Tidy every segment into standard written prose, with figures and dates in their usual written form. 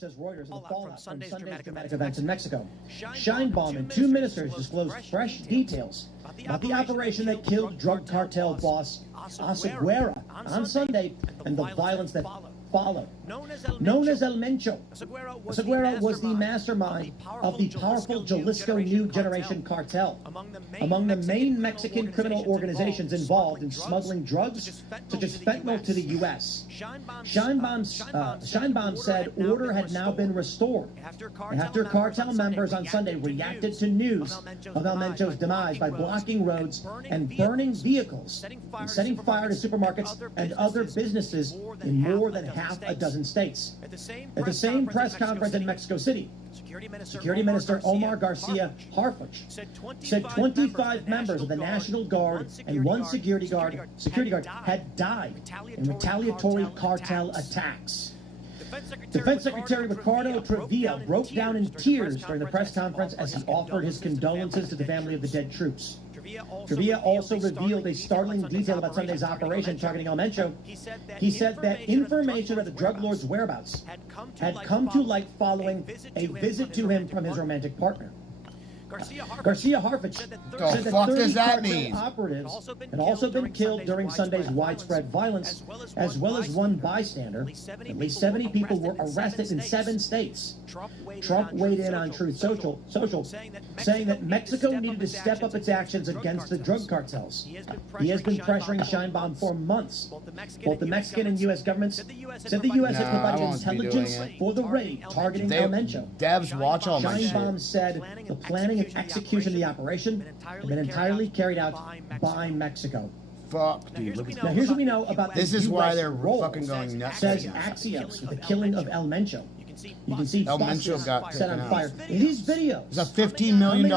says Reuters, in the fallout from Sunday's dramatic events in Mexico. Scheinbaum and two ministers disclosed fresh details about the operation that killed drug cartel boss Asaguera on Sunday and the violence that followed. Known as El Mencho, Asaguera was the mastermind of the powerful Jalisco New Generation cartel. Among the main Mexican criminal organizations involved in smuggling drugs such as fentanyl to the U.S. Scheinbaum said order had now been restored after cartel members on Sunday reacted to news of El Mencho's demise by blocking roads and burning vehicles and setting fire to supermarkets and other businesses in more than half a dozen states. At the same press conference in Mexico City, Security Minister Omar Garcia Harfuch said 25 members of the National Guard and one security guard had died in retaliatory cartel attacks. Defense Secretary Ricardo Trevilla broke down in tears during the press conference as he offered his condolences to the family of the dead troops. Trevilla also revealed a startling detail about Sunday's operation targeting El Mencho. He said that information about the drug lord's whereabouts had come to light following a visit to him from his romantic partner. Garcia Harfuch said that 30 cartel operatives had also been killed during Sunday's widespread violence, as well as one bystander. At least 70 people were arrested in 7 states. Trump weighed in on Truth Social, saying that Mexico needed to step up its actions against the drug cartels. He has been pressuring Scheinbaum for months. Both the Mexican and U.S. governments said the U.S. had provided intelligence for the raid targeting El Mencho. Devs watch all my shit. Scheinbaum said the planning and execution of the operation had been entirely carried out by Mexico. Fuck, dude. Look at now, here's what we know about this. Is why they're fucking going nuts. Says Axios with the killing of El Mencho. You can see El Mencho got set on fire. In these videos, there's a $15 million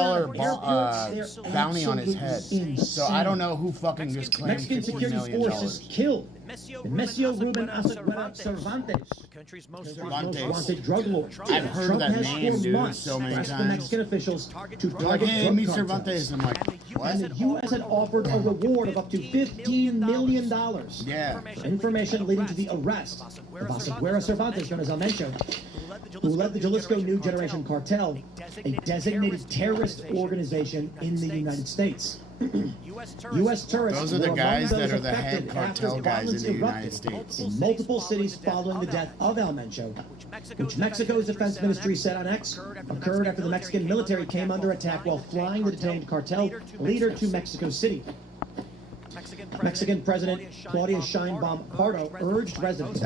bounty on his head. So I don't know who fucking just claimed Mexican security forces killed Nemesio Ruben Asaguera Cervantes, the country's most wanted drug lord. I've heard of that name, dude, so many times. The Mexican officials to target hey, meet Cervantes. I'm like, what? And the U.S. had offered a reward of up to $15 million for information leading to the arrest of Asaguera Cervantes, known as El Mencho, who led the Jalisco New Generation cartel, a designated terrorist organization in the United States. U.S. tourists those are the guys that are the head cartel guys in the United States. In multiple cities following the death of El Mencho, which Mexico's defense ministry said on X occurred after the Mexican military came under attack while flying the detained cartel leader to Mexico City. Mexican President Claudia Sheinbaum Pardo urged residents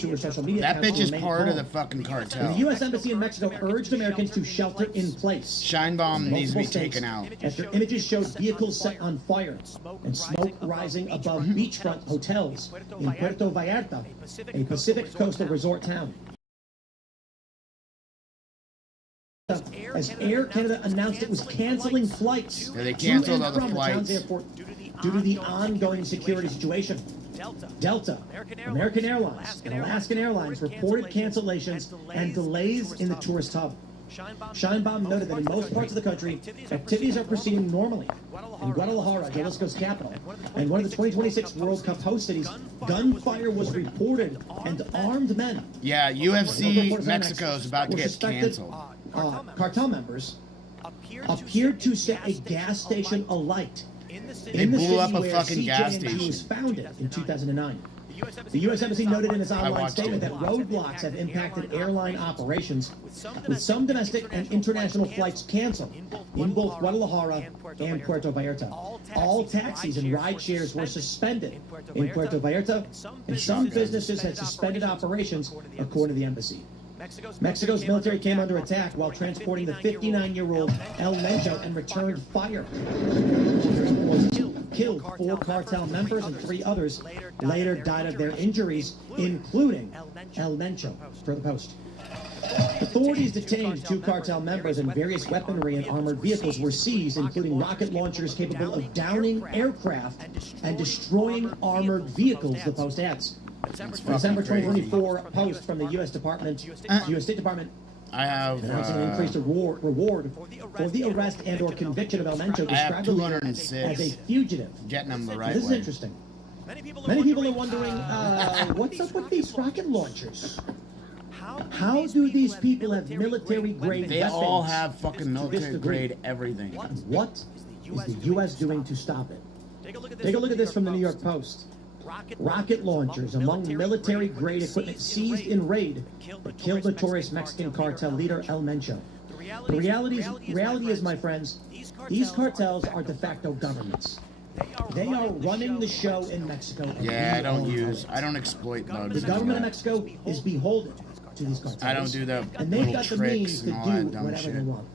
to her social media that bitch is part calm. Of the fucking cartel. And the U.S. Embassy in Mexico urged Americans to shelter in place. Sheinbaum needs to be taken out. After images showed vehicles set on fire and smoke rising above beachfront hotels in Puerto Vallarta, a Pacific coastal resort town. As Air Canada announced it was canceling flights they canceled all the flights due to the ongoing security situation. Delta, American Airlines, and Alaskan Airlines reported cancellations and delays in the tourist hub. Scheinbaum noted that in most parts of the country, activities are proceeding normally. In Guadalajara, Jalisco's capital, and one of the 2026 World Cup host cities, gunfire was reported and armed men. Yeah, UFC Mexico is about to get canceled. Cartel members appeared to set a gas station alight. They blew up a fucking gas station. Was founded in 2009. The U.S. Embassy noted in its online statement that roadblocks have impacted airline operations, with some domestic and international flights canceled in both Guadalajara and Puerto Vallarta. All taxis and ride shares were suspended in Puerto Vallarta, and some businesses had suspended operations, according to the embassy. Mexico's military came under attack while transporting the 59-year-old El Mencho and returned fire. Killed 4 cartel members and 3 others later died of their injuries, including El Mencho, per the Post. Authorities detained 2 cartel members, and various weaponry and armored vehicles were seized, including rocket launchers capable of downing aircraft and destroying armored vehicles, the Post adds. December 2024 post from the U.S. State Department. I have announcing an increased reward for the arrest and/or conviction of El Mencho, described as a fugitive. Getting him the right this way. Is interesting. Many people are wondering what's up with these rocket launchers. How do these people have military-grade weapons? They all have fucking military-grade everything. What is the U.S. doing to stop it? Take a look at this from the New York Post. Rocket launchers among military-grade equipment seized in raid that killed notorious Mexican cartel leader El Mencho. The reality is, my friends, these cartels are de facto governments. They are running the show in Mexico. Yeah, I don't exploit bugs. The government of Mexico is beholden to these cartels. I don't do the and they've little got the tricks means to and all do that dumb whatever shit. they want.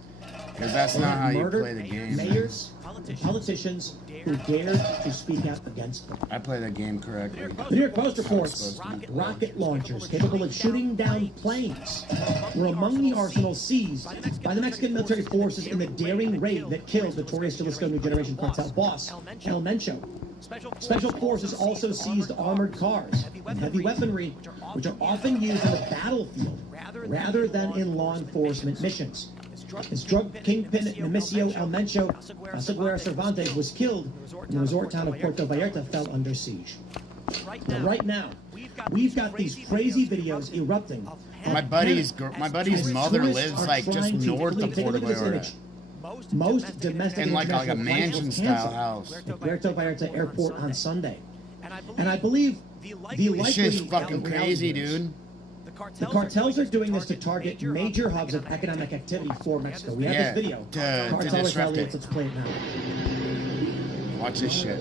Because that's not how you play the game. Mayors and politicians who dared to speak out against them. I play the game correctly. The New York Post reports rocket launchers capable of shooting down planes were among the arsenals seized by the Mexican military forces in the daring raid that killed notorious Jalisco New Generation cartel boss El Mencho. Special forces also seized armored cars and heavy weaponry, which are often used on the battlefield rather than in law enforcement missions. His drug kingpin Nemesio El Mencho Asaguera Cervantes was killed when the resort town of Puerto Vallarta fell under siege. Now, right now, we've got these crazy videos erupting. My buddy's mother lives like just north of Puerto Vallarta. Most domestic in like a mansion-style house at Puerto Vallarta Airport on Sunday, and I believe this shit's fucking crazy, dude. The cartels are doing this to target major hubs of economic activity for Mexico. We have this video. To disrupt it. Let's play it now. Watch this shit.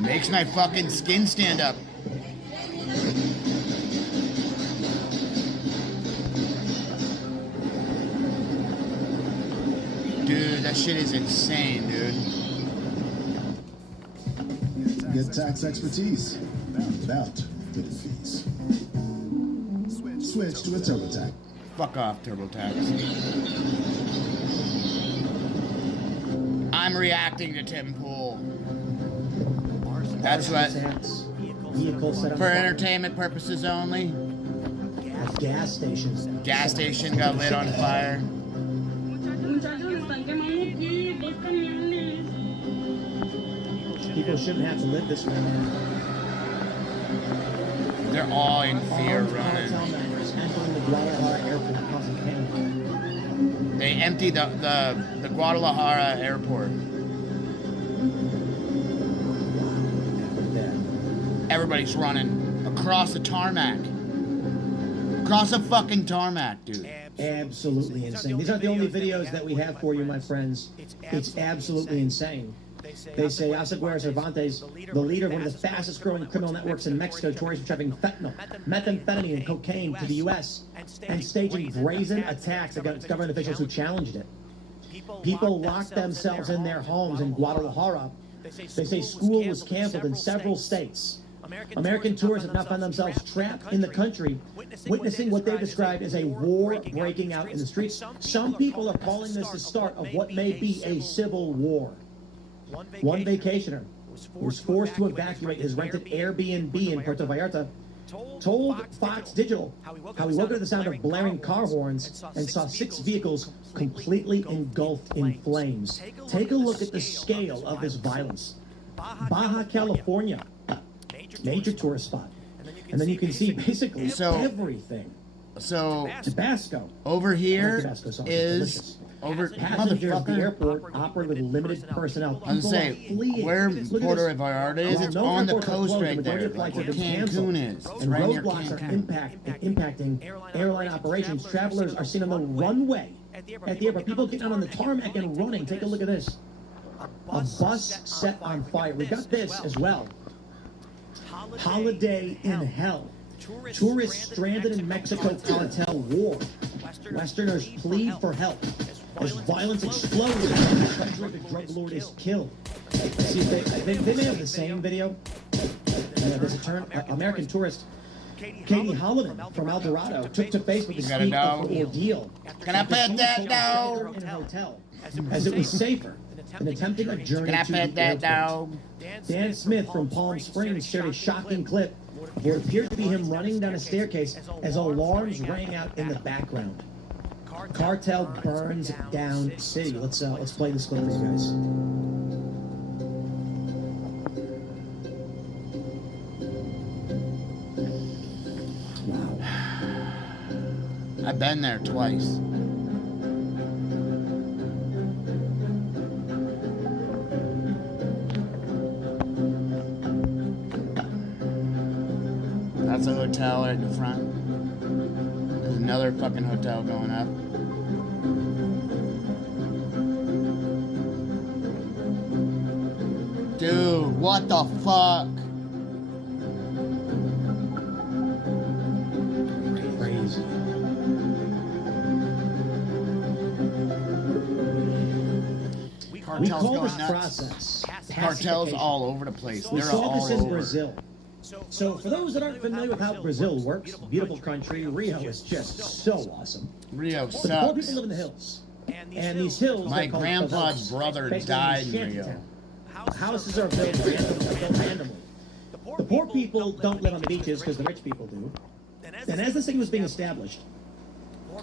Makes my fucking skin stand up. Dude, that shit is insane, dude. Get tax expertise without hidden fees. Switch to a TurboTax. Fuck off, TurboTax. I'm reacting to Tim Pool. That's what. For entertainment purposes only. Gas stations. Gas station got lit on fire. People shouldn't have to live this way, man. They're all in fear running. They emptied the Guadalajara airport. Everybody's running across the tarmac. Across the fucking tarmac, dude. Absolutely insane. These aren't the only videos that we have for you, my friends. It's absolutely insane. They say Asaguera Cervantes, the leader of one of the fastest growing criminal networks in Mexico, notorious for trafficking fentanyl, methamphetamine, and cocaine to the U.S., and staging brazen attacks against government officials who challenged it. People locked themselves in their homes in Guadalajara. They say school was canceled in several states. American tourists have now found themselves trapped in the country, witnessing what they described as a war breaking out in the streets. Some people are calling this the start of what may be a civil war. One vacationer who was forced to evacuate his rented Airbnb in Puerto Vallarta told Fox Digital how he woke up to the sound of blaring car horns and saw 6 vehicles completely engulfed in flames. Take a look at the scale of this violence. Baja California, major tourist spot. And then you can see basically everything. So Tabasco. Over here Tabasco is over passengers at the airport operate with limited personnel. I'm saying where Puerto Vallarta is, it's on the coast right there. Like where Cancun is. And roadblocks are impacting airline operations. Travelers are seen on the runway at the airport. People getting out on the tarmac and running. Take a look at this. A bus set on fire. We got this as well. Holiday in hell. Tourists stranded in Mexico cartel war. Westerners plead for help as violence explodes and the country of the drug lord is killed. See, they may have the same video. There's a American tourist, Katie Holliman from El Dorado, took to Facebook to speak of the ordeal. Can I pet that dog? In a hotel, as it was safer than attempting a journey Can I to pet the that airport. dog? Dan Smith from Palm Springs shared a shocking clip where it appeared to be him running down a staircase as alarms rang out in the background. Cartel burns down city. Let's play this clip for you guys. I've been there twice. That's a hotel right in the front. There's another fucking hotel going up. Dude, what the fuck? Crazy. We call this process Cartels all over the place. We They're saw all this in over. Brazil. So for those that aren't familiar with how Brazil works, beautiful country, Rio is just so awesome. Rio But the poor people sucks. live in the hills. And these hills, My they're called grandpa's favelas. brother Basically, died in shanty Rio. town. Houses are built randomly. The poor people don't live on the beaches because the rich people do. And as this thing was being established,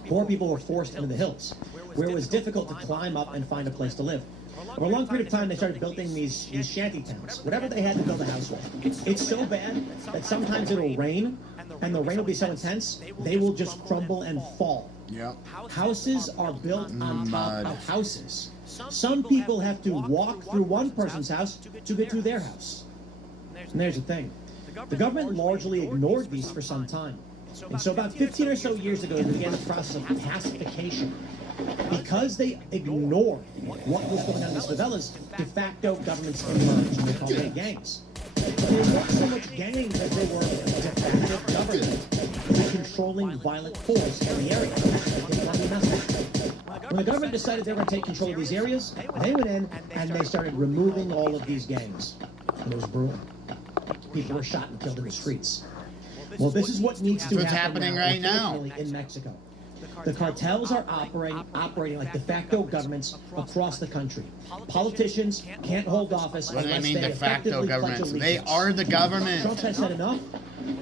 poor people were forced into the hills, where it was difficult to climb up and find a place to live. For a long period of time, they started building these shanty towns, whatever they had to build a house with. It's so bad that sometimes it'll rain, and the rain will be so intense, they will just crumble and fall. Yep. Houses are built on Mud. top of houses. Some people have to walk through one person's house to get to their house. And there's the thing. The government largely ignored these for some time. And so about 15 or so years ago, they began the process of pacification. Because they ignored what was going on in these favelas, de facto governments emerged, and they called them gangs. But they weren't so much gangs as they were de facto government, a controlling violent force in the area. They didn't want to be messed with. When the government decided they were going to take control of these areas, they went in and they started removing all of these gangs. And it was brutal. People were shot and killed in the streets. Well, this is what needs to What's happen happening now, right now. unfortunately, in Mexico. The cartels are operating like de facto governments across the country. Politicians can't hold office What do they unless mean they de facto effectively pledge governments? They allegiance. are the government. Trump has said enough.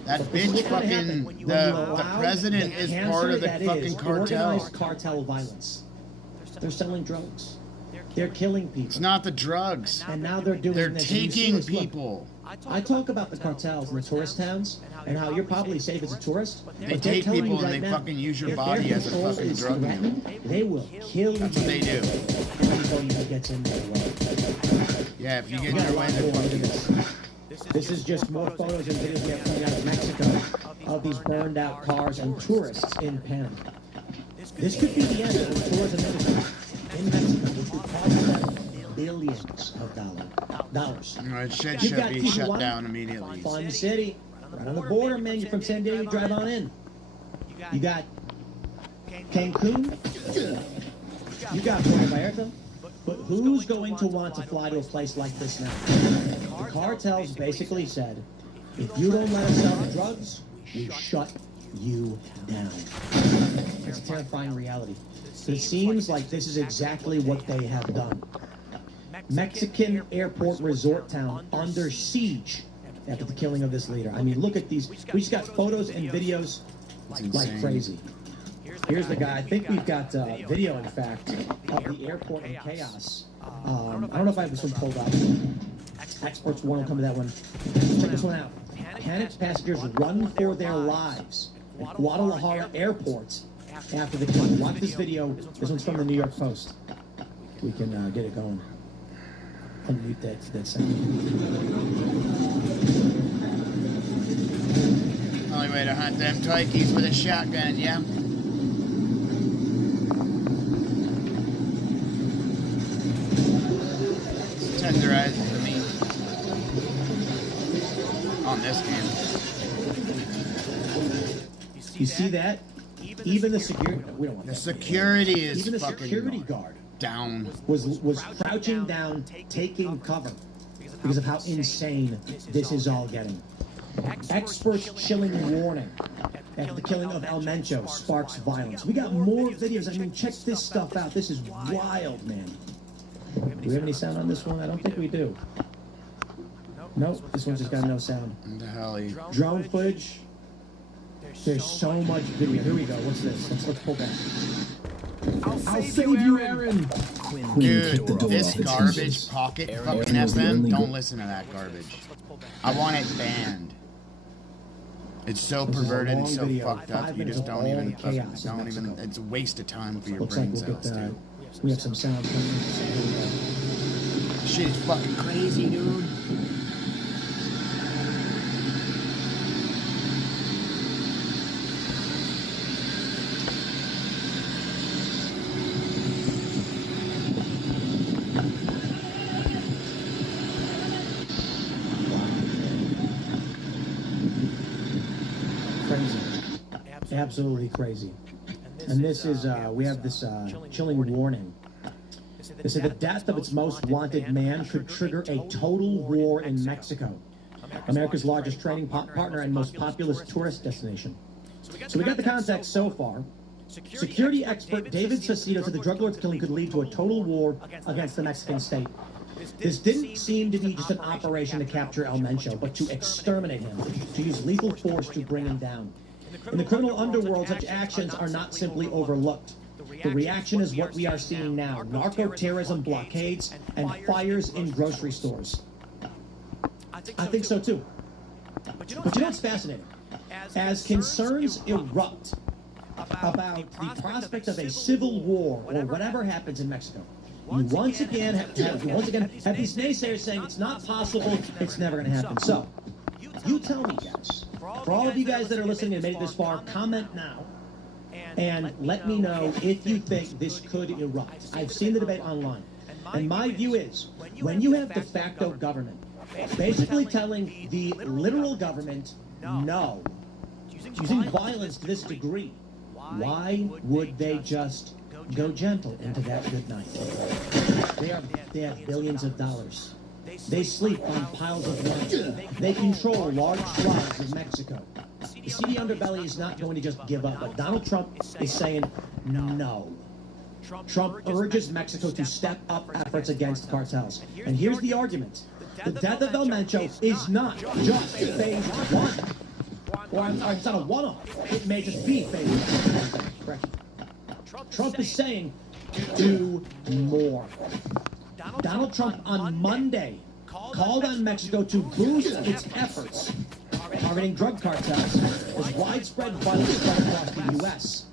That But this is bitch what's gonna happen fucking, when you the allow president the is cancer part of the that fucking is cartel. organized cartel violence. They're selling drugs. They're killing people. It's not the drugs. And now they're doing They're this. And you see taking this, look, people. I talk about the cartels in the tourist towns and how you're probably safe as a tourist. They but they're take telling people you and right they now, fucking use your if body their as a control fucking is drug mule. threatened, they will kill you. That's what they do. And please don't even get in their way. Yeah, if you get in We got their a way, lot they more. fuck Look you. at this. This is just more photos and videos we have coming out of Mexico of these burned out cars and tourists in Panama. This could be the end of the tourism industry in Mexico, which would cost them billions of dollars. It should You've got be shut Tijuana, down immediately. Fun city, right on the border, man. You're from San Diego, you drive on in. You got Cancun, you got Puerto Vallarta, but who's going to want to fly to a place like this now? The cartels basically said, if you don't let us sell the drugs, we shut you down. It's a terrifying reality. But it seems like this is exactly what they have done. Mexican airport resort town under siege after the killing of this leader. I mean, look at these. We just got photos and videos like crazy. Here's the guy. I think we've got video, in fact, of the airport in chaos. I don't know if I have this one pulled up. Experts won't come to that one. Check this one out. Panicked passengers run for their lives at Guadalajara airport after the killing. Watch this video. This one's from the New York Post. We can get it going. Unmute that sound. Only way to hunt them turkeys with a shotgun, yeah? Tenderizes the meat. On this game. You see that? Even the security. We don't want The that. security is Even the fucking security guard down. was crouching down, taking cover because of how insane this is all getting. Experts chilling warning after the killing of El Mencho sparks violence. We got more videos. I mean, check this stuff out. This is wild, man. Do we have any sound on this one? I don't think we do. Nope, this one's just got no sound. What the hell? Drone footage. There's so much video. Here we go. What's this? Let's pull back. I'll save you, Aaron. Dude, this garbage pocket fucking FM, don't listen to that garbage. I want it banned. It's so This is a perverted and long so video, fucked 5 up. You minutes just of don't all even, the chaos in don't even, Mexico. it's a waste of time for your Looks brain like we'll cells, get too. we have some sounds coming in. Shit is fucking crazy, dude. Crazy. Absolutely crazy. And this is, we have this chilling warning. They say the death of its most wanted man could trigger a total war in Mexico, America's largest trading partner and most populous tourist destination. So we got the context so far. Security expert David Saucedo said the drug lord's killing could lead to a total war against the Mexican state. This didn't seem to be just an operation to capture El Mencho, but to exterminate him, to use lethal force to bring him down. In the criminal underworld, such actions are not simply overlooked. The reaction is what we are seeing now: narco-terrorism blockades and fires in grocery stores. I think so too. But you know what's fascinating? As concerns erupt about the prospect of a civil war or whatever happens in Mexico, you once again have these naysayers saying it's not possible, it's never going to happen. So, you tell me, guys. For all of you guys that are listening and made it this far, comment now and let me know if you think this could erupt. I've seen the debate online, and my view is, when you have de facto government basically telling the literal government no, using violence to this degree, why would they just go gentle into that good night? They have billions of dollars. They sleep on piles of money. They control large swaths of Mexico. The seedy underbelly is not going to just give up, but Donald Trump is saying no. Trump urges Mexico to step up efforts against cartels. And here's the argument. The death of El Mencho is not just phase one. Or it's not a one-off. It may just be phase one. Correct. Trump is saying do more. Donald Trump on Monday called on Mexico to boost its efforts targeting drug cartels as widespread violence spread across the U.S.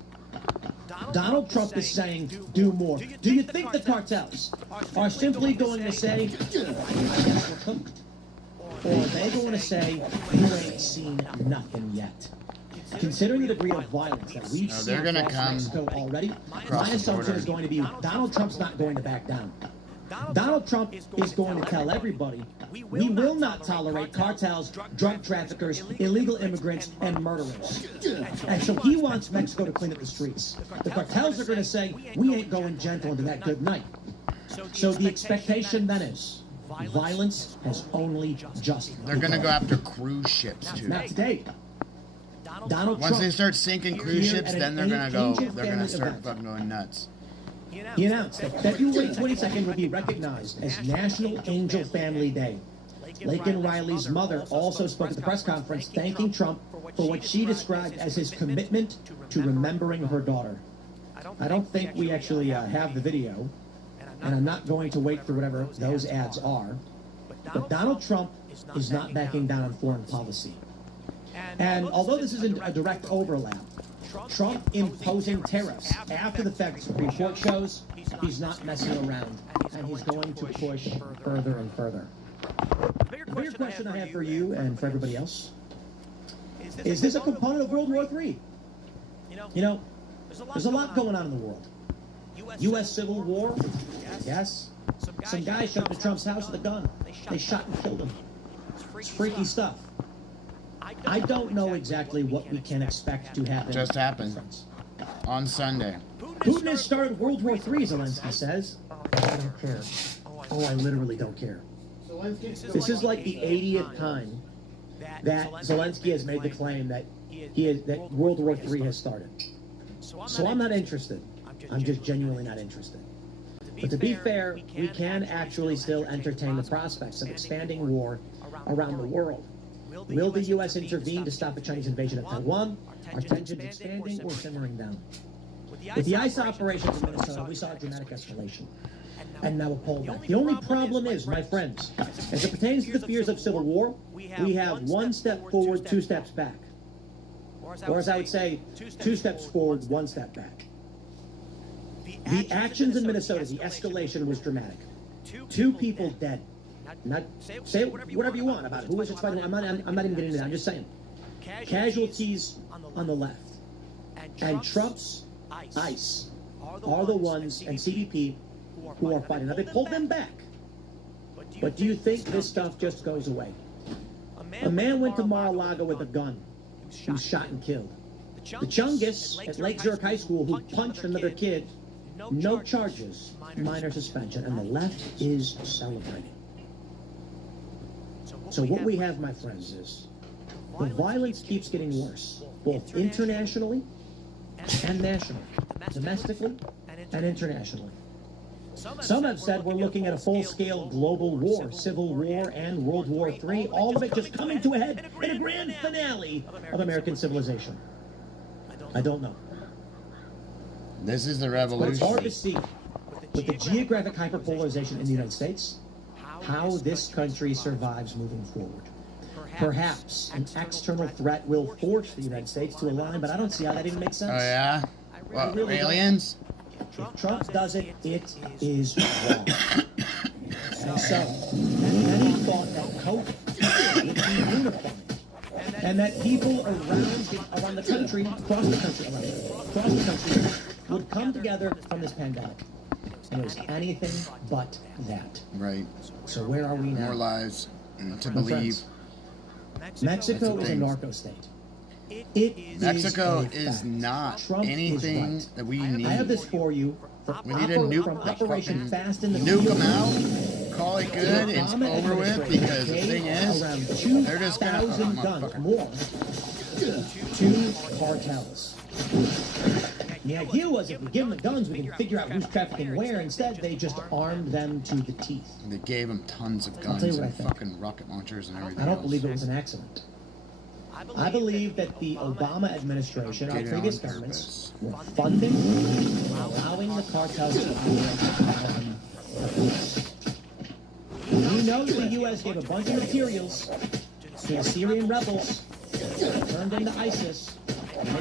Donald Trump is saying do more. Do you think the cartels are simply going to say, I guess we're cooked? Or are they going to say, you ain't seen nothing yet? Considering the degree of violence that we've seen across Mexico already, my assumption is going to be Donald Trump's not going to back down. Donald Trump is going to tell everybody, we will not tolerate cartels, drug traffickers, illegal immigrants, and murderers. And so he wants Mexico to clean up the streets. The cartels are going to say, we ain't going gentle into that good night. So the expectation then is, violence has only just begun. They're going to go after cruise ships, too. Not today. Donald Once Trump, they start sinking cruise ships, then they're going to start fucking going nuts. He announced that February 22nd will be recognized as National Angel Family Day. Laken Riley's mother also spoke at the press conference thanking Trump for what she described as his commitment to remembering her daughter. I don't think we actually have the video, and I'm not going to wait for whatever those ads are, but Donald Trump is not backing down on foreign policy. And although this isn't a direct overlap, Trump imposing tariffs after the fact, the Supreme Court shows he's not messing around, and he's going to push further and further. The bigger question I have for you and for everybody else, is this a component of World War III? You know, there's a lot going on in the world. U.S. Civil War, yes. Some guy showed up at Trump's house with a gun. They shot and killed him. It's freaky stuff. I don't know exactly what we can expect to happen. Just happened on Sunday. Putin has started World War III, Zelensky says. I don't care. Oh, I literally don't care. This is like the 80th time that Zelensky has made the claim that that World War III has started. So I'm not interested. I'm just genuinely not interested. But to be fair, we can actually still entertain the prospects of expanding war around the world. Will the U.S. intervene to stop the Chinese invasion of Taiwan? Are tensions expanding or simmering down? With the ICE operations in Minnesota, we saw a dramatic escalation. And now a pullback. The only problem is, my friends, as it pertains to the fears of civil war, we have one step forward, two steps back. Or as I would say, 2 steps forward, 1 step back. The actions in Minnesota, the escalation was dramatic. 2 people dead. Not say whatever you want about who was it fighting. I'm not even getting into that. I'm just saying. Casualties on the left. And Trump's ICE are the ones, and CBP, who are fighting. Now, they pulled them back. But do you think this stuff just goes away? A man went to Mar-a-Lago with a gun. He was shot and killed. The Chungus at Lake Zurich High School who punched another kid, no charges, minor suspension, and the left is celebrating. So what we have, my friends, is the violence keeps getting worse, both internationally and nationally, domestically and internationally. Some have said we're looking at a full-scale global war, Civil War and World War III, all of it just coming to a head in a grand finale of American civilization. I don't know. This is the But it's hard to revolution. see, with the geographic hyperpolarization in the United States, how this country survives moving forward. Perhaps an external threat will force the United States to align, but I don't see how that even makes sense. Oh yeah? Well, really aliens? If Trump does it, it is wrong. And so, many thought that COVID would be unifying, and that people around the country, across the country, would come together from this pandemic. And it was anything but that. Right. So where are we now? More lies to My believe. friends, Mexico is a narco state. It Mexico is a is fact. not Trump anything is right. that we I need. have this for you. We need to nuke from the Operation fucking Fast in the nuke Field. them out, call it good, and it's over with, because the thing is, around they're just gonna, 2,000 guns more to cartels. The idea was if we give them the guns, we can figure out who's trafficking where. Instead, they just armed them to the teeth. they gave them tons of I'll tell you guns what I and think. fucking rocket launchers and everything I don't else. believe it was an accident. I believe that the Obama administration, our Did it previous on governments, purpose. were funding, allowing the cartels to operate on purpose. We know that the U.S. gave a bunch of materials to the Syrian rebels, turned into ISIS.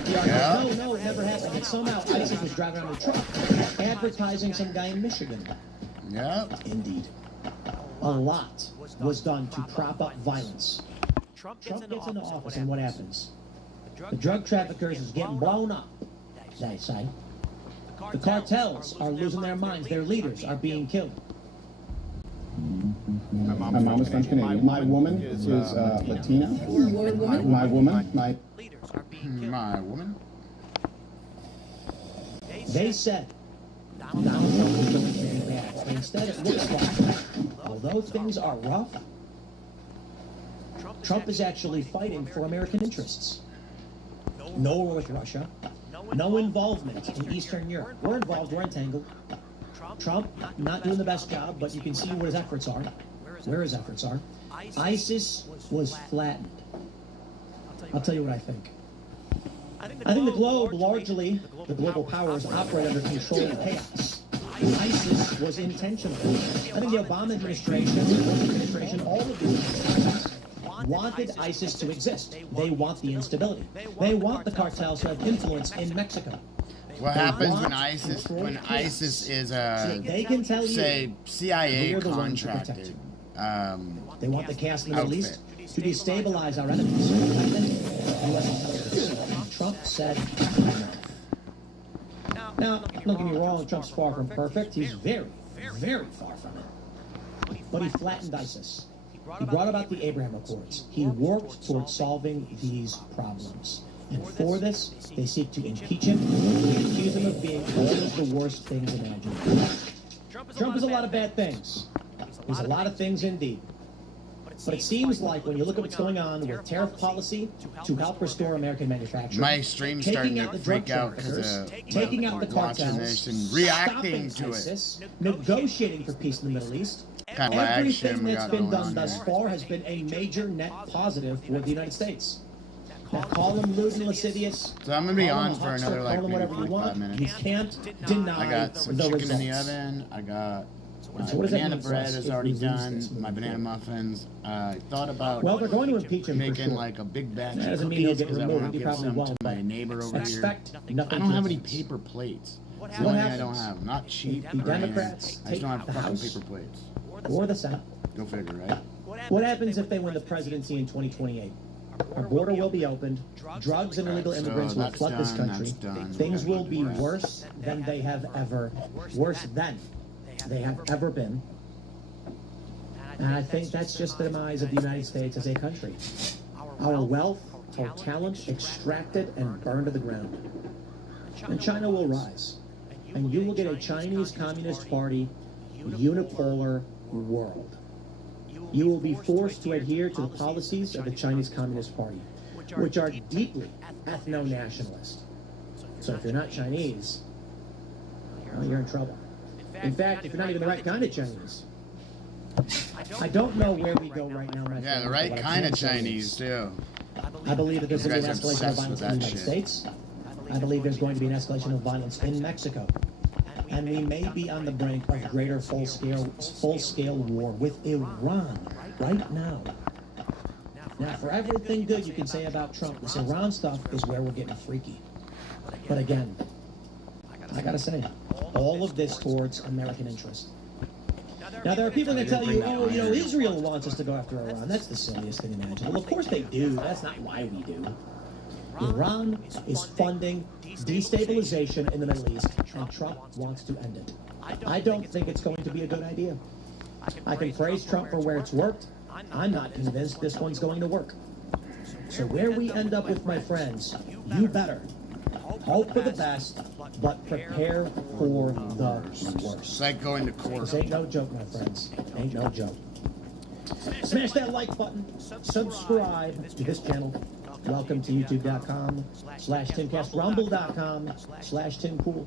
Yeah. No, it never happened. And somehow ISIS was driving around a truck, advertising some guy in Michigan. Yeah. Indeed. A lot was done to prop up violence. Trump gets into office, and what happens? The drug traffickers is getting blown up, they say. The cartels are losing their minds. Their leaders are being killed. My mom is French Canadian. My woman is Latina. My woman, My woman. They said Donald Trump was doing things bad. But instead, it looks like, although things are rough, Trump is actually fighting for American interests. No war with Russia. No involvement in Eastern Europe. We're involved, we're entangled. Trump not doing the best job, but you can see what his efforts are. Where his efforts are. ISIS was flattened. I'll tell you what I think. I think the globe, largely, the global powers operate under controlled chaos. ISIS was intentional. I think the Obama administration, the Bush administration, all of these administrations wanted ISIS to exist. They want the instability. They want the cartels to have influence in Mexico. What They happens want when controlled ISIS is So they can tell you, say CIA we're the ones who protect contracted? they want the chaos in the Middle Outfit. East to destabilize our enemies. I think U.S. intelligence. Trump said enough. Now, don't get me wrong, Trump's far from perfect. He's very, very far from it. But he flattened ISIS. He brought about the Abraham Accords. He worked towards solving these problems. And for this, they seek to impeach him. They accuse him of being all of the worst things imaginable. Trump is a lot of bad things. He's a lot of things indeed. But it seems like when you look at what's going on with tariff policy to help restore American manufacturing, My stream's starting taking to out the drug freak out traffickers, because taking out the watching cartels, this and reacting stopping to it. ISIS, negotiating for peace in the Middle East. Kind of action Everything we that's got been going done on thus here. far has been a major net positive for the United States. Now call him lewd and lascivious. So I'm gonna be call him on a for huckster, another call him maybe whatever you 45 want. minutes. You can't deny I got some the chicken results. in the oven. I got So what does that Banana mean for bread us is if already we lose done. this My moving banana forward? muffins. I thought about Well, they're going to impeach him for making sure. like a big batch That of doesn't mean he'll cookies get because I removed. want to He give probably some won't. to my neighbor over here. Expect nothing. I don't have any different. paper plates. What The only thing I happens don't have. Not cheap. if the or anything. Democrats I just take don't have the fucking House paper plates. or the Senate? Go figure, right? What happens if they win the presidency in 2028? Our border will be opened. Drugs and illegal immigrants will that's flood this done, country. that's done. Things will be Right. worse than they have ever been. And I think that's just the demise of the United States as a country. Our wealth, our talent extracted and burned to the ground. And China will rise. And you will get a Chinese Communist Party unipolar world. You will be forced to adhere to the policies of the Chinese Communist Party, which are deeply ethno-nationalist. So if you're not Chinese, well, you're in trouble. In fact, if you're not even the right kind of Chinese. I don't know where we go right now, my friend. Yeah, the right but I kind can of say Chinese too. I believe that there's You going to guys be are an escalation of obsessed violence with in the that United shit. States. I believe there's going to be an escalation of violence in Mexico. And we may be on the brink of greater full-scale war with Iran right now. Now, for everything good you can say about Trump, this Iran stuff is where we're getting freaky. But again, I gotta say, all of this towards American interest. Now, there are people that tell you, oh, you know, Israel wants us to go after Iran. That's the silliest thing imaginable. Well, of course they do. That's not why we do. Iran is funding destabilization in the Middle East, and Trump wants to end it. I don't think it's going to be a good idea. I can praise Trump for where it's worked. I'm not convinced this one's going to work. So where we end up with, my friends, you better hope for the best, but prepare for the worst. It's like going to court. This ain't no joke, my friends. Ain't no joke. Smash that like button. Subscribe to this channel. Welcome to youtube.com/TimCast, rumble.com/TimCool.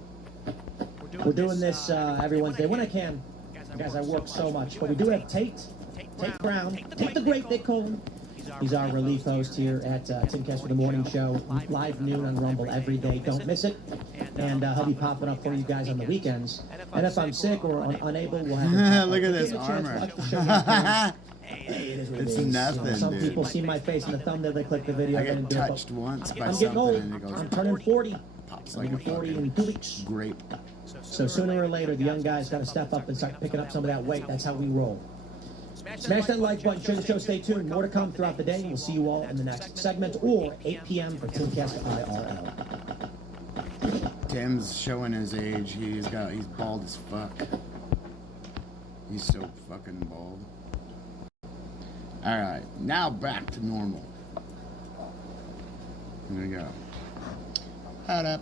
We're doing this every Wednesday when I can. Guys, I work so much. But we do have Tate Brown, Tate the Great, they call him. He's our relief host here at TimCast for the morning show, live noon on Rumble every day. Don't miss it. And he'll be popping up for you guys on the weekends. And if I'm sick or unable, we'll have Look at this armor. It's nothing, Some dude. people see my face in the thumbnail, they click the video. I and get do it. touched once by I'm something getting old. and it goes I'm turning 40. pops I'll like be a 40 fucking in 2 weeks. grape. So sooner or later, the young guys got to step up and start picking up some of that weight. That's how we roll. Smash that like button, share the show, stay tuned. More to come throughout the day. We'll see you all in the next segment or 8 p.m. for TimCast IRL. Tim's showing his age. He's bald as fuck. He's so fucking bald. Alright, now back to normal. Here we go. I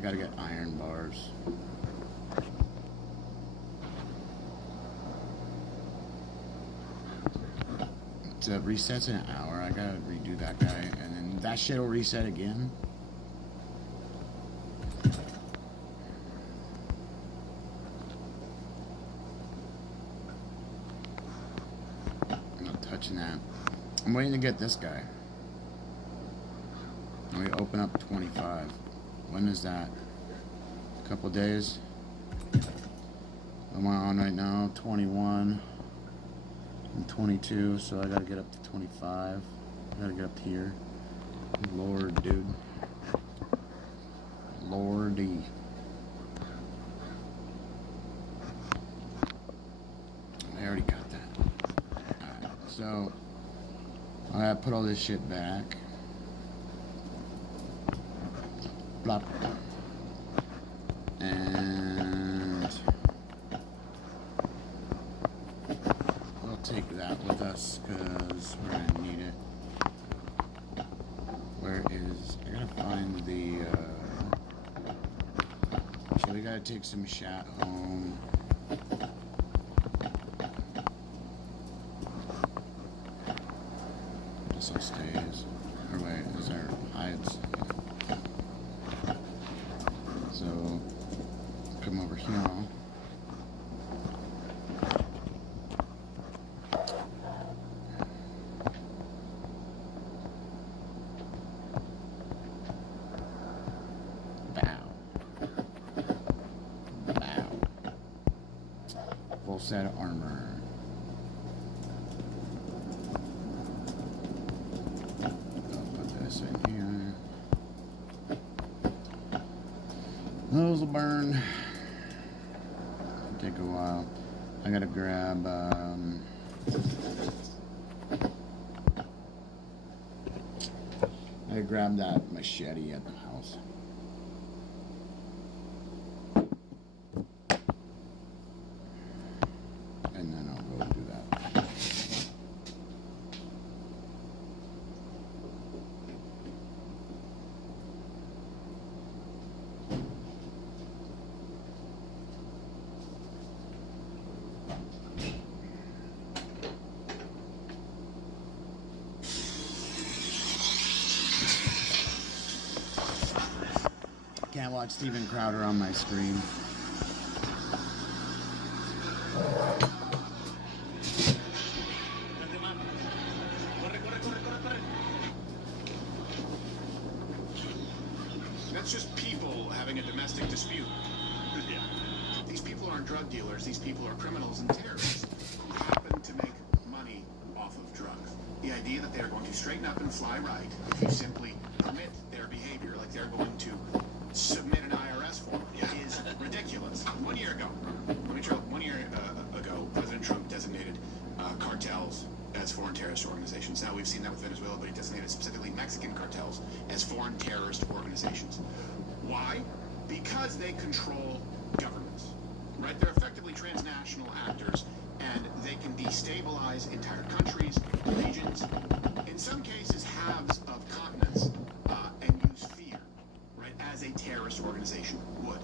gotta get iron bars. It resets in an hour. I gotta redo that guy, and then that shit will reset again. I'm not touching that. I'm waiting to get this guy. We open up 25. When is that? A couple days. I'm on right now 21 and 22, so I gotta get up to 25. I gotta get up here. Lord, dude. Lordy. I already got that. Alright, so I gotta put all this shit back. Plop. And we'll take that with us because we're gonna need it. Where is, I gotta find the so we gotta take some shot home. This all stays. Or wait, is there hides? So come over here. set of armor. I'll put this in here. Those will burn. Take a while. I gotta grab that machete at the house. And then I'll go do that. Can't watch Steven Crowder on my screen. That's just people having a domestic dispute. Yeah. These people aren't drug dealers. These people are criminals and terrorists who happen to make money off of drugs. The idea that they're going to straighten up and fly right if you simply permit their behavior, like they're going to submit an IRS form, is ridiculous. 1 year ago, President Trump designated cartels as foreign terrorist organizations. Now we've seen that with Venezuela, but he designated specifically Mexican cartels as foreign terrorist organizations. Why? Because they control governments, right? They're effectively transnational actors, and they can destabilize entire countries, regions, in some cases halves of continents, and use fear, right, as a terrorist organization would.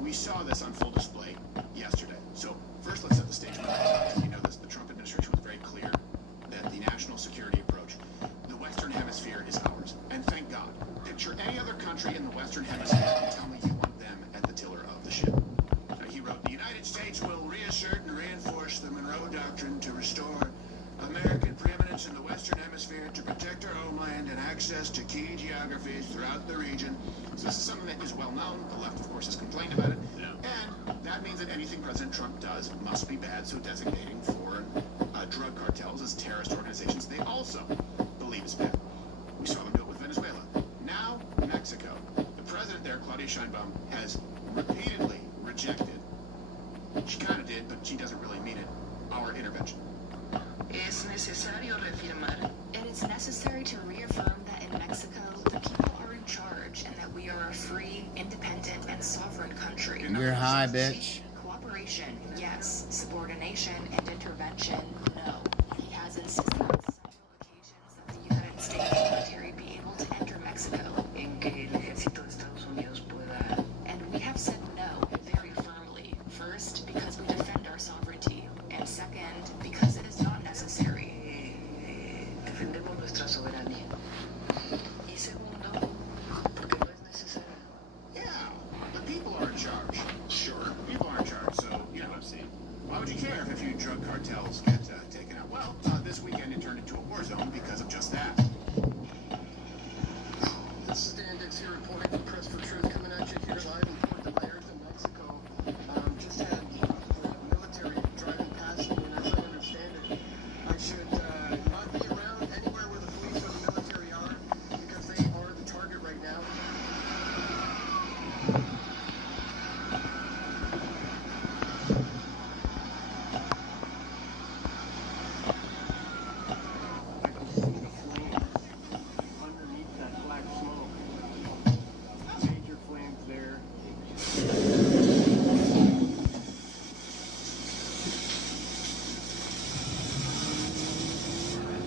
We saw this on full display yesterday. So first, let's set the stage. You know this, the Trump administration was very clear that the national security approach, the Western Hemisphere, is ours. And thank God. Picture any other country in the Western Hemisphere and tell me you want them at the tiller of the ship. He wrote, the United States will reassert and reinforce the Monroe Doctrine to restore American preeminence in the Western Hemisphere, to protect our homeland and access to key geographies throughout the region. So this is something that is well known. The left, of course, has complained about it. And that means that anything President Trump does must be bad. So designating foreign drug cartels as terrorist organizations, they also believe is bad. We saw them do it with Venezuela. Now, Mexico. The president there, Claudia Sheinbaum, has repeatedly rejected, she kind of did, but she doesn't really mean it, our intervention. Es necesario reafirmar. It is necessary to reaffirm that in Mexico, the people are in charge and that we are a free, independent, and sovereign country. You're high, bitch. Cooperation, yes. Subordination and intervention, no. He has insisted on several occasions that the United States military be able to enter Mexico. En que el ejército de Estados Unidos pueda. And we have said no very firmly. First, because we defend our sovereignty. And second, because it is not necessary. Defendemos nuestra soberanía. Y segundo, porque no es necesario. Yeah, the people are in charge. Sure, people are in charge, so, you know, why would you care if a few drug cartels get taken out? Well, this weekend it turned into a war zone because of just that. This is the Index here reporting for Press for Truth, coming at you here live in Puerto Vallarta, Mexico. Just had the military driving past me, and as I understand it, I should not be around anywhere where the police or the military are, because they are the target right now. I can see the flame underneath that black smoke. Major flames there.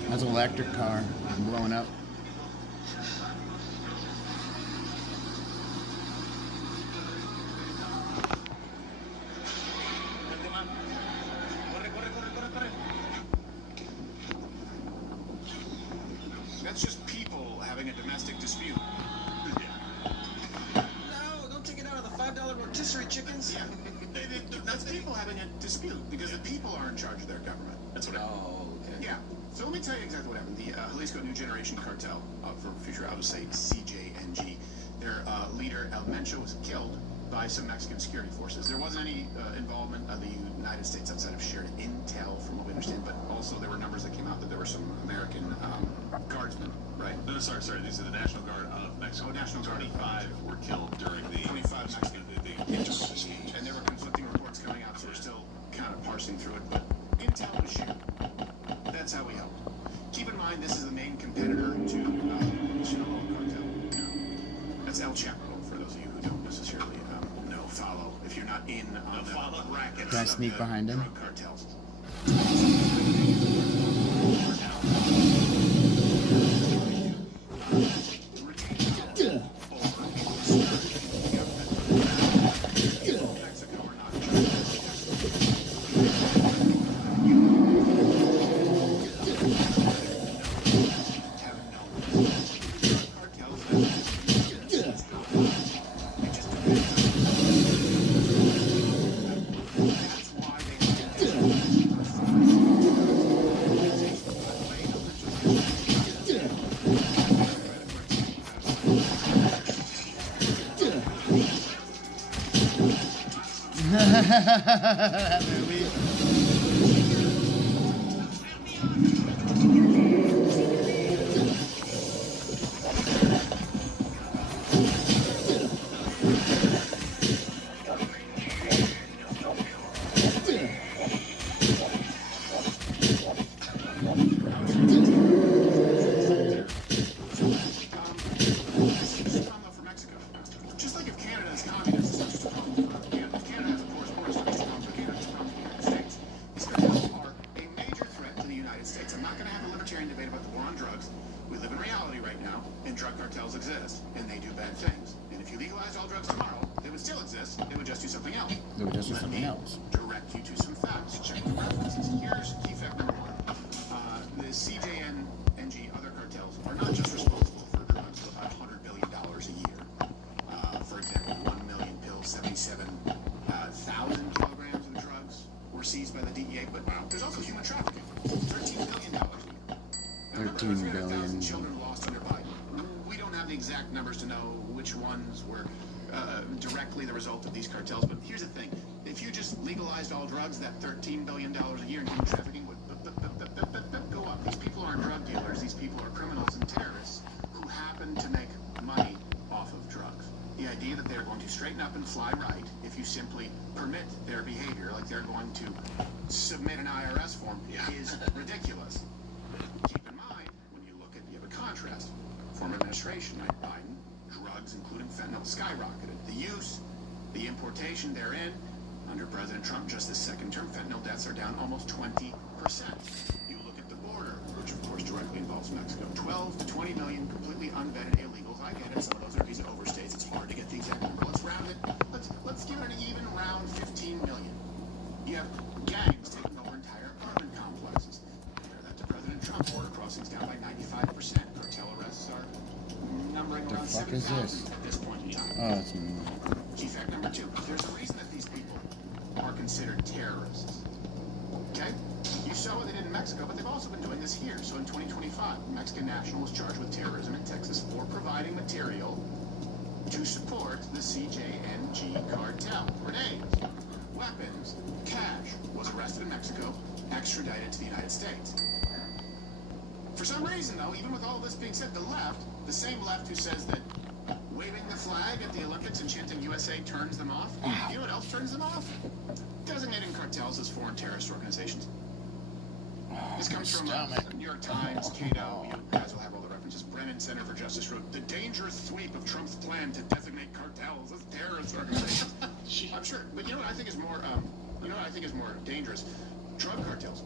That's an electric car blowing up. That's just people having a domestic dispute. No, don't take it out of the $5 rotisserie chickens. Yeah, that's people having a dispute because the people are in charge of their government. That's what Oh, okay. Yeah. So let me tell you exactly what happened. The Jalisco New Generation Cartel, for future I'll just say CJNG, their leader El Mencho was killed by some Mexican security forces. There wasn't any involvement of the United States outside of shared intel, from what we understand, but also there were numbers that came out that there were some American guardsmen, right? No, sorry. These are the National Guard of Mexico. Oh, National Guard. 25 were killed during the 25 Mexican. the And there were conflicting reports coming out, so we're still kind of parsing through it, but intel was shared. That's how we help. Keep in mind, this is the main competitor to Sinaloa cartel. That's El Chapo, for those of you who don't necessarily follow. If you're not in on the rackets Can I sneak of the behind him? drug cartels. That movie. Direct you to some facts. Check the references. Here's key fact number one. The CJNG, other cartels, are not just responsible for drugs of about $100 billion a year. For example, 1 million pills, 77,000 kilograms of drugs were seized by the DEA. But there's also human trafficking. $13 billion a year. 13 billion. Children lost under Biden. We don't have the exact numbers to know which ones were directly the result of these cartels. But here's the thing. If you just legalized all drugs, that $13 billion a year in human trafficking would go up. These people aren't drug dealers. These people are criminals and terrorists who happen to make money off of drugs. The idea that they're going to straighten up and fly right if you simply permit their behavior, like they're going to submit an IRS form, is ridiculous. Keep in mind, when you look at, you have a contrast. Former administration, right? Biden, drugs, including fentanyl, skyrocketed. The use, the importation therein, under President Trump, just this second term, fentanyl deaths are down almost 20%. You look at the border, which of course directly involves Mexico. 12 to 20 million completely unvetted illegals. I get it, some of those are visa overstays. It's hard to get the exact number. Let's round it. Let's give it an even round 15 million. You have gangs taking over entire apartment complexes. Compare that to President Trump. Border crossings down by 95%. Cartel arrests are numbering around 7,000 at this point in time. Oh, it's me. Key fact number two. There's a reason that these people are considered terrorists. Okay? You saw what they did in Mexico, but they've also been doing this here. So in 2025, a Mexican national was charged with terrorism in Texas for providing material to support the CJNG cartel. Grenades, weapons, cash, was arrested in Mexico, extradited to the United States. For some reason, though, even with all this being said, the left, the same left who says that waving the flag at the Olympics and chanting USA turns them off, you know what else turns them off? Designating cartels as foreign terrorist organizations. This comes from New York Times, Cato. You guys will have all the references. Brennan Center for Justice wrote, the dangerous sweep of Trump's plan to designate cartels as terrorist organizations. I'm sure, but you know what I think is more, dangerous? Drug cartels.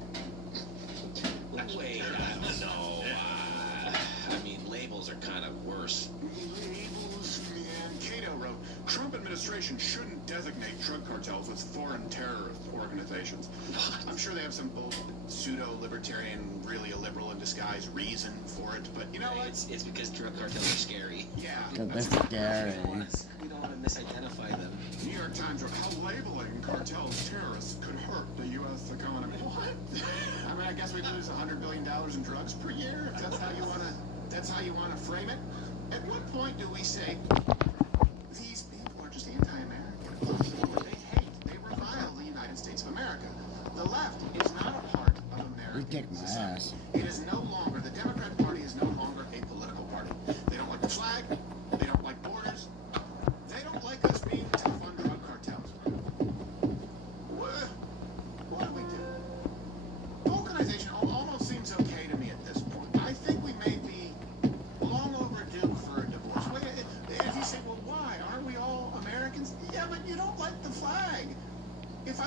Wait, I don't know. I mean, labels are kind of worse. Labels, man. Cato wrote, Trump administration shouldn't designate drug cartels as foreign terrorist organizations. I'm sure they have some bold pseudo-libertarian, really a liberal in disguise reason for it, but you know what? It's because drug cartels are scary. Yeah. That's scary. We don't want to misidentify them. New York Times wrote, how labeling cartels terrorists could hurt the U.S. economy. What? I mean, I guess we lose $100 billion in drugs per year, if that's how you want to frame it. At what point do we say, these people are just anti-American?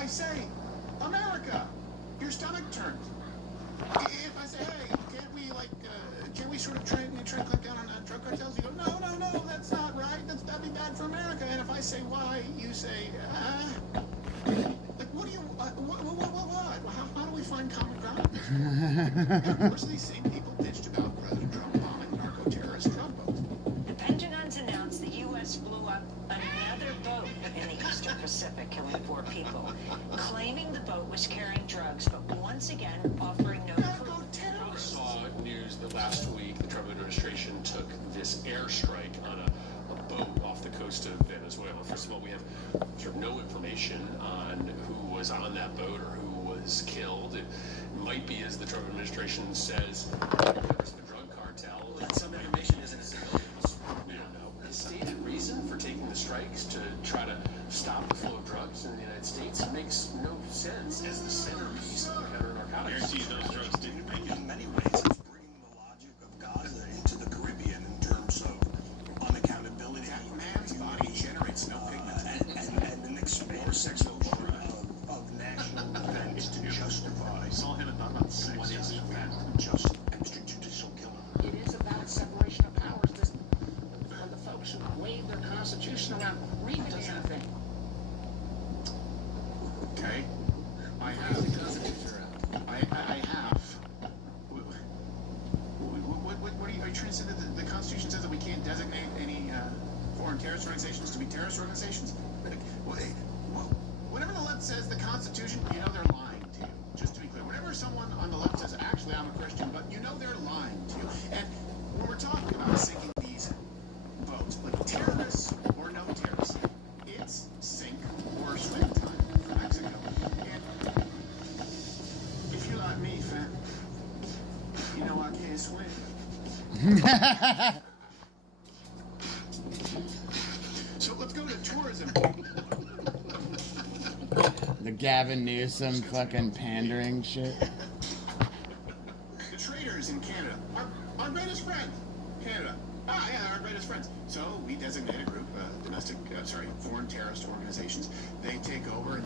I say, America, your stomach turns. If I say, hey, can't we sort of try to clamp down on drug cartels? You go, no, that's not right. That'd be bad for America. And if I say why, you say, like, what do you, what? How do we find common ground? Of course, these same people bitched about President Trump bombing narco-terrorist drug boats. The Pentagon's announced the U.S. blew up another boat in the Eastern Pacific, killing 4 people, claiming the boat was carrying drugs, but once again offering no proof. We saw news that last week the Trump administration took this airstrike on a boat off the coast of Venezuela. First of all, we have sort of no information on who was on that boat or who was killed. It might be, as the Trump administration says, it was the drug cartel. Well, some information isn't as civilians. We don't know. The stated reason for taking the strikes to try to stop the flow of drugs in the United States makes no sense as the centerpiece of the counter-narcotics. Guarantee those drugs didn't make it. In many ways, it's bringing the logic of Gaza into the Caribbean in terms of unaccountability. Man's body generates no pigment. And an expansive notion of national events to justify Saw him about 6. what is in fact just extrajudicial killing. It is about separation of powers. And the folks who wave their constitution around, read the damn thing. Okay, I have. I have. What are you trying to say that the Constitution says that we can't designate any foreign terrorist organizations to be terrorist organizations? Whenever the left says the Constitution, you know they're lying to you. Just to be clear, whenever someone on the left says, actually I'm a Christian, but you know they're lying to you. And when we're talking about sinking these boats, like terrorists or no terrorists, it's sink or swim time for Mexico. And if you're like me, fam, you know I can't swim. So let's go to tourism. The Gavin Newsom fucking pandering shit. The traders in Canada, our greatest friends, Canada. Our greatest friends. So we designate a group, foreign terrorist organizations. They take over and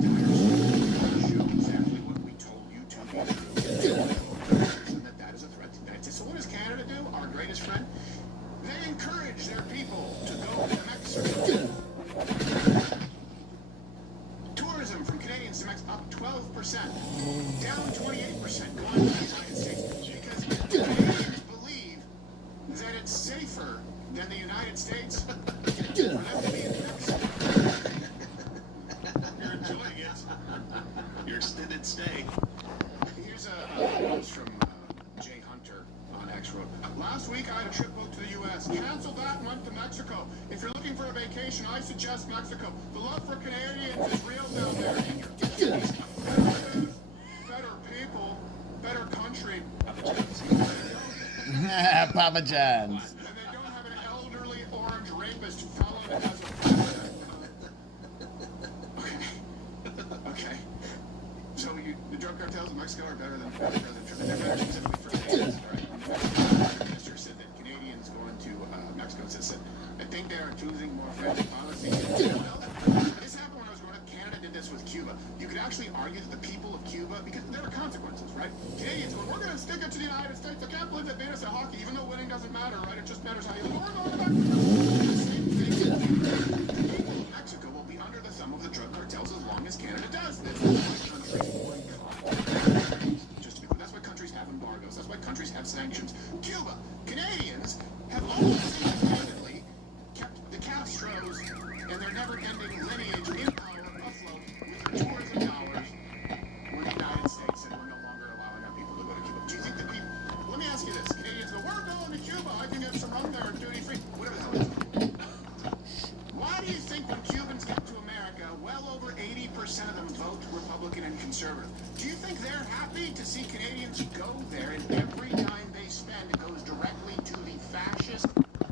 show exactly what we told you to do. That is a threat to the United States. So what does Canada do? Our greatest friend. They encourage their people to go to Mexico. Tourism from Canadians to Mexico up 12%, down 28% going to the United States because Canadians believe that it's safer than the United States for them to be in Mexico. You're enjoying it. Your extended stay. Here's a post from Jay Hunter on X Road. Last week I had a trip booked to the U.S. Canceled that and went to Mexico. If you're looking for a vacation, I suggest Mexico. The love for Canadians is real down there. Better people, better country. Papa John's. And they don't have an elderly orange rapist fellow that has a... Okay. So the drug cartels in Mexico are better than Trump. They're better specifically for Canadians. All right. The minister said that Canadians going to Mexico said, I think they are choosing more friendly policy. This happened when I was growing up. Canada did this with Cuba. You could actually argue that the people of Cuba, because there are consequences, right? Canadians going, we're going to stick it to the United States. I can't believe they beat us at hockey, even though winning doesn't matter, right? It just matters how you live. We're going to Mexico. Same thing. The people of Mexico will be under the thumb of the drug cartels as long as Canada does this. That's why countries have embargoes. That's why countries have sanctions. Cuba, Canadians have always independently kept the Castros and their never-ending lineage in power afloat with their tourism dollars when the United States said we're no longer allowing our people to go to Cuba. Do you think that people... Let me ask you this. Canadians go, we're going to Cuba. I can get some rum there duty-free. Whatever the hell it is. Why do you think when Cubans get to America, well over 80% of them vote Republican and conservative? Do you think they're happy to see Canadians go there and every dime they spend goes directly to the fascist,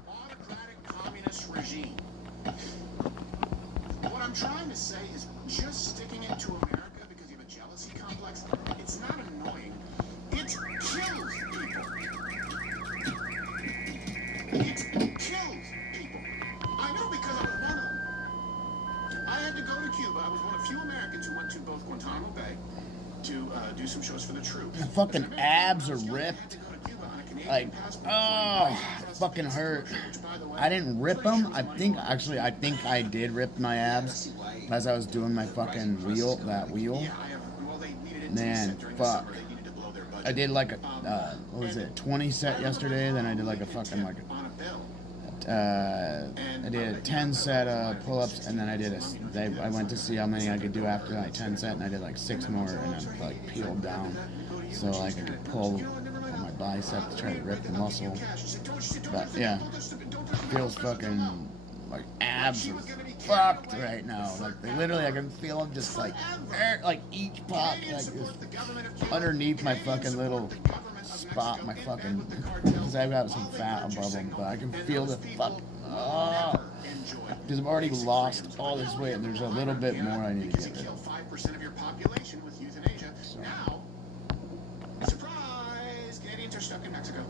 autocratic, communist regime? What I'm trying to say is just sticking it to America because you have a jealousy complex, it's not annoying. It kills people. It kills people. I know because I was one of them. I had to go to Cuba. I was one of few Americans who went to both Guantanamo Bay to do some shows for the troops. My fucking abs are ripped. Like, oh, fucking hurt. I didn't rip them. I think I did rip my abs as I was doing my fucking wheel. Man, fuck. I did like a, what was it, 20 set yesterday, then I did like a fucking, like, I did a 10 set pull-ups, and then I went to see how many I could do after that 10 set, and I did like 6 more, and I like peeled down, so like I could pull on my bicep to try to rip the muscle. But yeah, feels fucking, like, abs are fucked right now. Like, they literally, I can feel them just like each pop, like, is underneath my fucking little spot, my fucking, because I've got some fat above them, but I can feel the fuck, because I've already lost all this weight, and there's a little bit more I need to get rid of. 5% of your population with euthanasia. So. Now, surprise, Canadians are stuck in Mexico.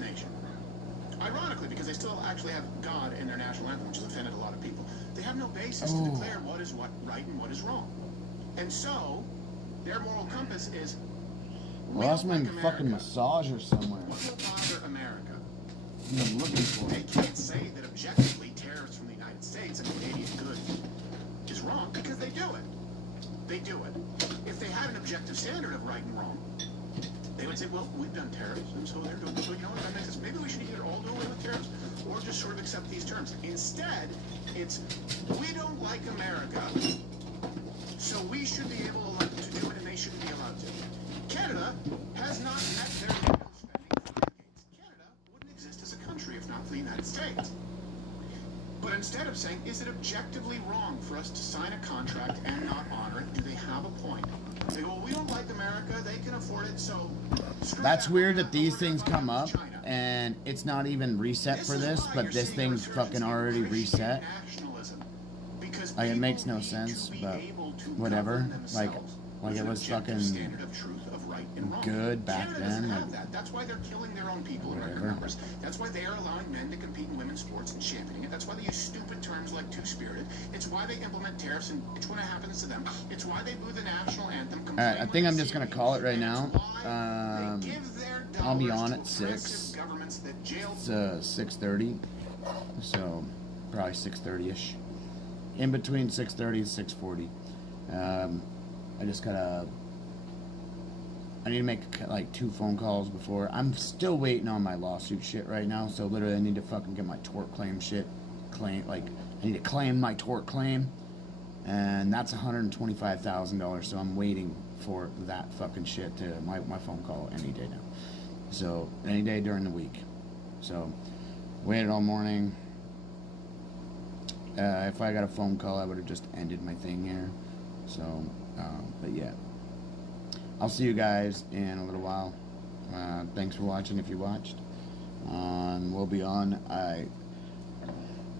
Nation. Ironically, because they still actually have God in their national anthem, which has offended a lot of people, they have no basis to declare what is right and what is wrong. And so, their moral compass is, well, that's my fucking massager somewhere. What will bother America? I'm looking for They can't say that objectively terrorists from the United States and Canadian good is wrong, because they do it. They do it. If they had an objective standard of right and wrong, they would say, well, we've done terrorism, so they're doing it. So you know what that makes us? Maybe we should either all do away with terrorism or just sort of accept these terms. Instead, it's, we don't like America, so we should be able to do it and they shouldn't be allowed to. Canada has not met their NATO spending for decades. Canada wouldn't exist as a country if not for the United States. But instead of saying, is it objectively wrong for us to sign a contract and not honor it, do they have a point? They go, well, we don't like America, they can afford it, so... That's weird that these things come up, and it's not even reset for this, but this thing's fucking already reset. Like, it makes no sense, but whatever. Like it was fucking good back then. That's why they're killing their own people in record numbers. That's why they are allowing men to compete in women's sports and championing it. That's why they use stupid terms like two-spirited. It's why they implement tariffs and it's when it happens to them. It's why they boo the national anthem. Alright, I think I'm just gonna call it right now. I'll be on at 6. It's 6:30, so probably 6:30ish. In between 6:30 and 6:40. I need to make like 2 phone calls before. I'm still waiting on my lawsuit shit right now, so literally I need to fucking get my tort claim shit I need to claim my tort claim, and that's $125,000, so I'm waiting for that fucking shit to my phone call any day now. So any day during the week. So waited all morning. If I got a phone call, I would have just ended my thing here. So, but yeah. I'll see you guys in a little while. Thanks for watching if you watched. We'll be on. I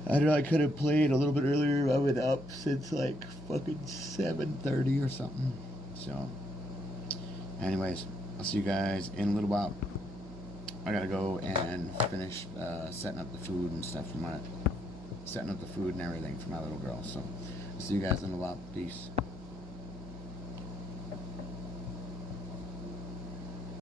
don't know, I could have played a little bit earlier. I was up since like fucking 7:30 or something. So, anyways, I'll see you guys in a little while. I gotta go and finish setting up the food and stuff for setting up the food and everything for my little girl. So, I'll see you guys in a while. Peace.